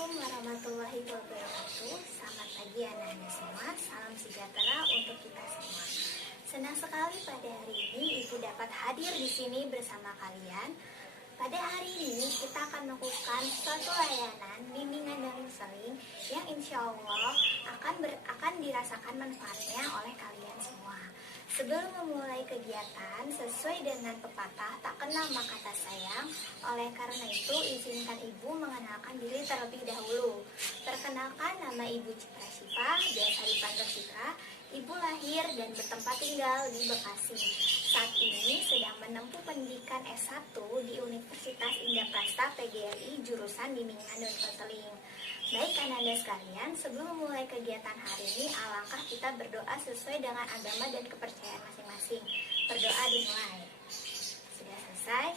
Assalamualaikum warahmatullahi wabarakatuh. Selamat pagi anak-anak semua. Salam sejahtera untuk kita semua. Senang sekali pada hari ini Ibu dapat hadir di sini bersama kalian. Pada hari ini kita akan melakukan suatu layanan bimbingan dan konseling yang insya Allah akan dirasakan manfaatnya oleh kalian semua. Sebelum memulai kegiatan, sesuai dengan pepatah tak kenal maka tak sayang, oleh karena itu izinkan Ibu mengenalkan diri terlebih dahulu. Perkenalkan, nama Ibu Citra Syifa, biasa dipanggil Citra. Ibu lahir dan bertempat tinggal di Bekasi. Saat ini sedang menempuh pendidikan S1 di Universitas Indah Prasta PGRI jurusan bimbingan dan konseling. Baik anak-anak sekalian, sebelum memulai kegiatan hari ini, alangkah kita berdoa sesuai dengan agama dan kepercayaan masing-masing. Berdoa dimulai. Sudah selesai?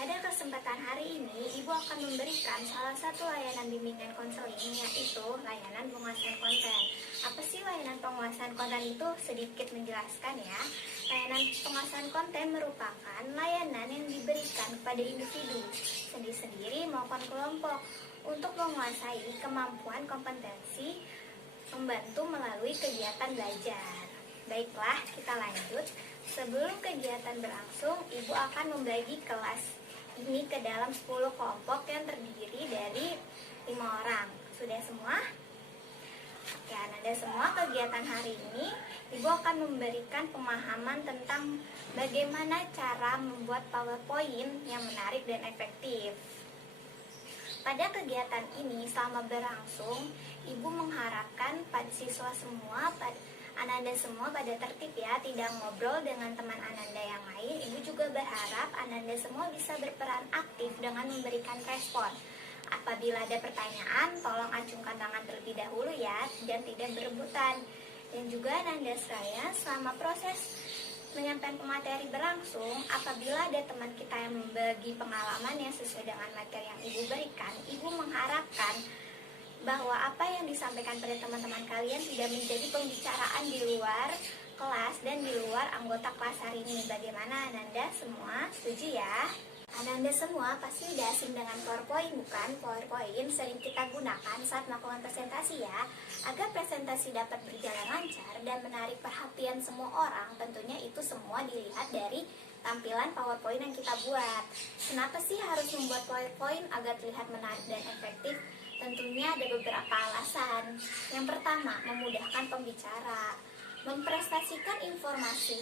Pada kesempatan hari ini, Ibu akan memberikan salah satu layanan bimbingan konseling, yaitu layanan penguasaan konten. Apa sih layanan penguasaan konten itu? Sedikit menjelaskan ya. Layanan penguasaan konten merupakan layanan yang diberikan kepada individu sendiri-sendiri maupun kelompok untuk menguasai kemampuan kompetensi membantu melalui kegiatan belajar. Baiklah, kita lanjut. Sebelum kegiatan berlangsung, Ibu akan membagi kelas ini ke dalam 10 kelompok yang terdiri dari 5 orang. Sudah semua? Oke, anak-anak semua, kegiatan hari ini Ibu akan memberikan pemahaman tentang bagaimana cara membuat PowerPoint yang menarik dan efektif. Pada kegiatan ini selama berlangsung, Ibu mengharapkan pada siswa semua, Ananda semua pada tertib ya, tidak ngobrol dengan teman Ananda yang lain. Ibu juga berharap Ananda semua bisa berperan aktif dengan memberikan respon. Apabila ada pertanyaan, tolong acungkan tangan terlebih dahulu ya, dan tidak berebutan. Dan juga Ananda sekalian, selama proses menyampaikan materi berlangsung, apabila ada teman kita yang membagi pengalaman yang sesuai dengan materi yang Ibu berikan, Ibu mengharapkan bahwa apa yang disampaikan pada teman-teman kalian tidak menjadi pembicaraan di luar kelas dan di luar anggota kelas hari ini. Bagaimana Ananda semua? Setuju ya? Ananda semua pasti udah asing dengan PowerPoint, bukan? PowerPoint sering kita gunakan saat melakukan presentasi ya. Agar presentasi dapat berjalan lancar dan menarik perhatian semua orang, tentunya itu semua dilihat dari tampilan PowerPoint yang kita buat. Kenapa sih harus membuat PowerPoint agar terlihat menarik dan efektif? Tentunya ada beberapa alasan. Yang pertama, memudahkan pembicara. Mempresentasikan informasi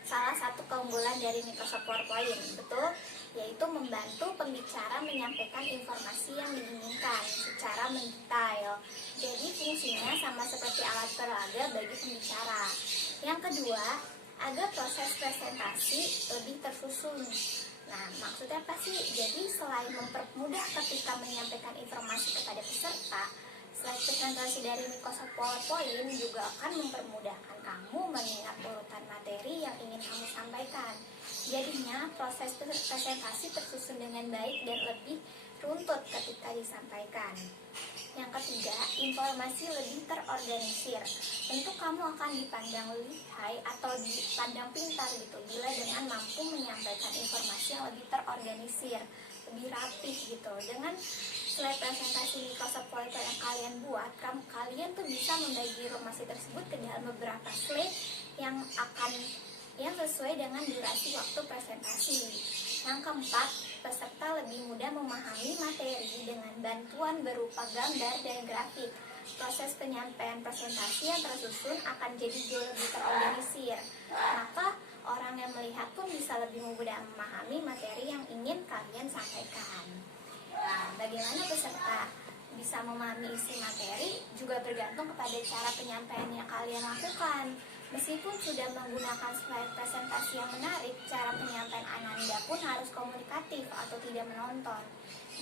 salah satu keunggulan dari Microsoft PowerPoint, betul? Yaitu membantu pembicara menyampaikan informasi yang diinginkan secara mendetail. Jadi fungsinya sama seperti alat peraga bagi pembicara. Yang kedua, agar proses presentasi lebih tersusun. Nah, maksudnya apa sih? Jadi selain mempermudah ketika menyampaikan informasi kepada peserta, slide presentasi dari Microsoft PowerPoint juga akan mempermudahkan kamu mengingat urutan materi yang ingin kamu sampaikan. Jadinya proses presentasi tersusun dengan baik dan lebih runtut ketika disampaikan. Yang ketiga, informasi lebih terorganisir. Tentu kamu akan dipandang lihai atau dipandang pintar gitu bila dengan mampu menyampaikan informasi yang lebih terorganisir, lebih rapih gitu. Dengan slide presentasi Microsoft PowerPoint yang kalian buat, kalian tuh bisa membagi informasi tersebut ke dalam beberapa slide yang sesuai dengan durasi waktu presentasi. Yang keempat, peserta lebih mudah memahami materi dengan bantuan berupa gambar dan grafik. Proses penyampaian presentasi yang tersusun akan jadi jauh lebih terorganisir. Maka orang yang melihat pun bisa lebih mudah memahami materi yang ingin kalian sampaikan. Nah, bagaimana peserta bisa memahami isi materi juga bergantung kepada cara penyampaian yang kalian lakukan. Meskipun sudah menggunakan slide presentasi yang menarik, cara penyampaian Ananda pun harus komunikatif atau tidak menonton.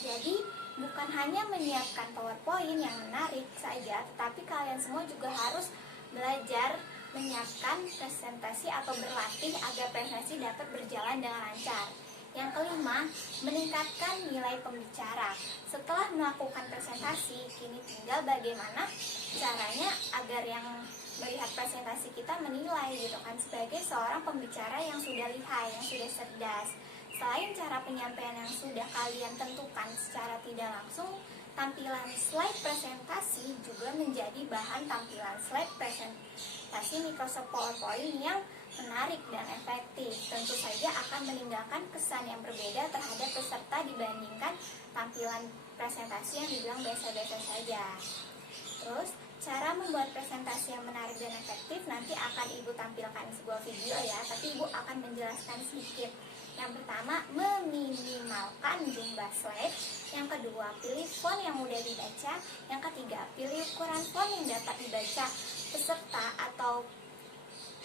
Jadi, bukan hanya menyiapkan PowerPoint yang menarik saja, tetapi kalian semua juga harus belajar menyiapkan presentasi atau berlatih agar presentasi dapat berjalan dengan lancar. Yang kelima, meningkatkan nilai pembicara. Setelah melakukan presentasi, kini tinggal bagaimana caranya agar yang melihat presentasi kita menilai gitu kan, sebagai seorang pembicara yang sudah lihai, yang sudah cerdas. Selain cara penyampaian yang sudah kalian tentukan secara tidak langsung, tampilan slide presentasi juga menjadi bahan tampilan slide presentasi Microsoft PowerPoint yang menarik dan efektif. Tentu saja akan meninggalkan kesan yang berbeda terhadap peserta dibandingkan tampilan presentasi yang dibilang biasa-biasa saja. Terus, cara membuat presentasi yang menarik dan efektif nanti akan Ibu tampilkan di sebuah video ya, tapi Ibu akan menjelaskan sedikit. Yang pertama, meminimalkan jumlah slide. Yang kedua, pilih font yang mudah dibaca. Yang ketiga, pilih ukuran font yang dapat dibaca peserta atau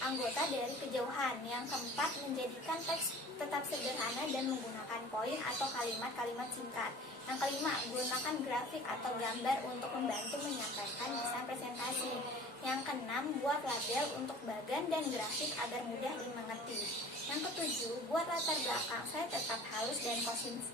anggota dari kejauhan. Yang keempat, menjadikan teks tetap sederhana dan menggunakan poin atau kalimat-kalimat singkat. Yang kelima, gunakan grafik atau gambar untuk membantu menyampaikan pesan presentasi. Yang keenam, buat label untuk bagan dan grafik agar mudah dimengerti. Yang ketujuh, buat latar belakang saya tetap halus dan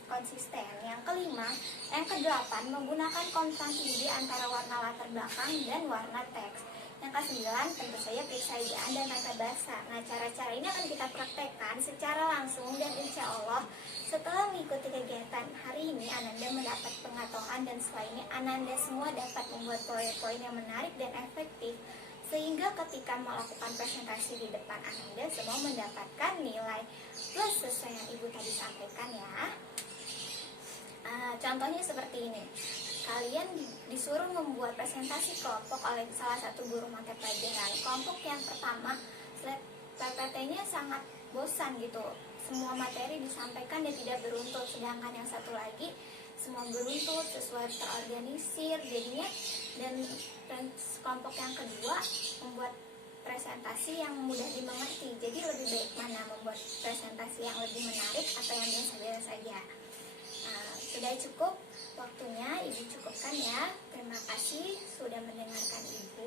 konsisten. Yang kedelapan, menggunakan kontras tinggi antara warna latar belakang dan warna teks. Yang kesembilan, tentu saja periksa ejaan dan tata bahasa. Nah, cara-cara ini akan kita praktekkan secara langsung dan insya Allah setelah mengikuti kegiatan hari ini Ananda mendapat pengetahuan dan setelah ini Ananda semua dapat membuat poin-poin yang menarik dan efektif sehingga ketika melakukan presentasi di depan Ananda semua mendapatkan nilai plus sesuai yang Ibu tadi sampaikan ya. Contohnya seperti ini. Kalian disuruh membuat presentasi kelompok oleh salah satu guru mata pelajaran. Kelompok yang pertama, slide PPT-nya sangat bosan gitu. Semua materi disampaikan dan tidak beruntut. Sedangkan yang satu lagi, semua beruntut, sesuai terorganisir. Jadinya, dan kelompok yang kedua membuat presentasi yang mudah dimengerti. Jadi lebih baik mana membuat presentasi yang lebih menarik atau yang biasa-biasa saja. Sudah cukup waktunya, Ibu cukupkan ya. Terima kasih sudah mendengarkan Ibu.